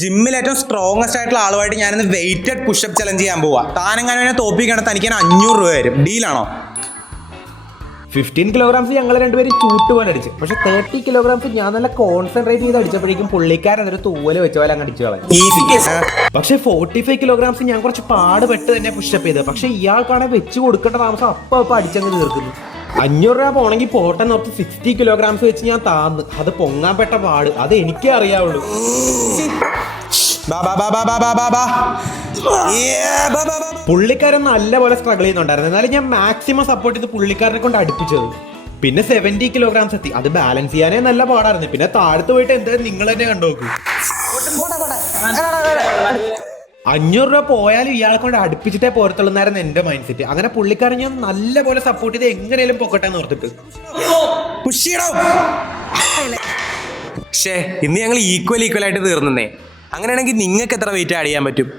ജിമ്മിൽ ഏറ്റവും സ്ട്രോങ്സ്റ്റ് ആയിട്ടുള്ള ആളുമായിട്ട് ഞാനിന്ന് വെയിറ്റഡ് പുഷപ്പ് ചലഞ്ച് ചെയ്യാൻ പോവാ. താനെങ്ങാനും തോപ്പിക്കണ തനിക്ക് 500 രൂപ വരും. ഡീലാണോ? 15 kilograms ഞങ്ങൾ രണ്ടുപേരും ചൂട്ട് പോലെ അടിച്ചു. പക്ഷെ 30 kilograms ഞാൻ നല്ല കോൺസെൻട്രേറ്റ് ചെയ്ത് അടിച്ചപ്പോഴേക്കും പുള്ളിക്കാരൻ ഒരു തൂവല് വെച്ച പോലെ അങ്ങ് അടിച്ചു കളഞ്ഞു. പക്ഷെ 45 kilograms ഞാൻ കുറച്ച് പാടുപെട്ട് തന്നെ പുഷപ്പ് ചെയ്തത്. പക്ഷെ ഇയാൾക്കാണെങ്കിൽ വെച്ച് കൊടുക്കേണ്ട താമസം അപ്പം അടിച്ചങ്ങ് തീർക്കുന്നു. 500 രൂപ പോണെങ്കിൽ പോട്ടെ നോർത്ത് 60 kilograms വെച്ച് ഞാൻ താന്ന്. അത് പൊങ്ങാൻ പെട്ട പാട് അത് എനിക്കേ അറിയാവുള്ളൂ. പുള്ളിക്കാരൻ നല്ലപോലെ സ്ട്രഗിൾ ചെയ്യുന്നുണ്ടായിരുന്നു. എന്നാലും ഞാൻ മാക്സിമം സപ്പോർട്ട് ചെയ്ത് പുള്ളിക്കാരനെ കൊണ്ട് അടുപ്പിച്ചത്. പിന്നെ 70 kilograms എത്തി. അത് ബാലൻസ് ചെയ്യാനേ നല്ല പാടായിരുന്നു. പിന്നെ താഴത്ത് പോയിട്ട് എന്തായാലും നിങ്ങൾ തന്നെ കണ്ടുനോക്കൂ. 500 രൂപ പോയാലും ഇയാളെ കൊണ്ട് അടുപ്പിച്ചിട്ടേ പോരത്തുള്ളൂന്നായിരുന്നു എന്റെ മൈൻഡ് സെറ്റ്. അങ്ങനെ പുള്ളിക്കാരൻ ഞാൻ നല്ലപോലെ സപ്പോർട്ട് ചെയ്ത് എങ്ങനെയും പൊക്കട്ടെ എന്ന് ഓർത്തിട്ട്. പക്ഷേ ഇന്ന് ഞങ്ങൾ ഈക്വൽ ആയിട്ട് തീർന്നേ. അങ്ങനെയാണെങ്കിൽ നിങ്ങൾക്ക് എത്ര വെയിറ്റ് ആഡ് ചെയ്യാൻ പറ്റും?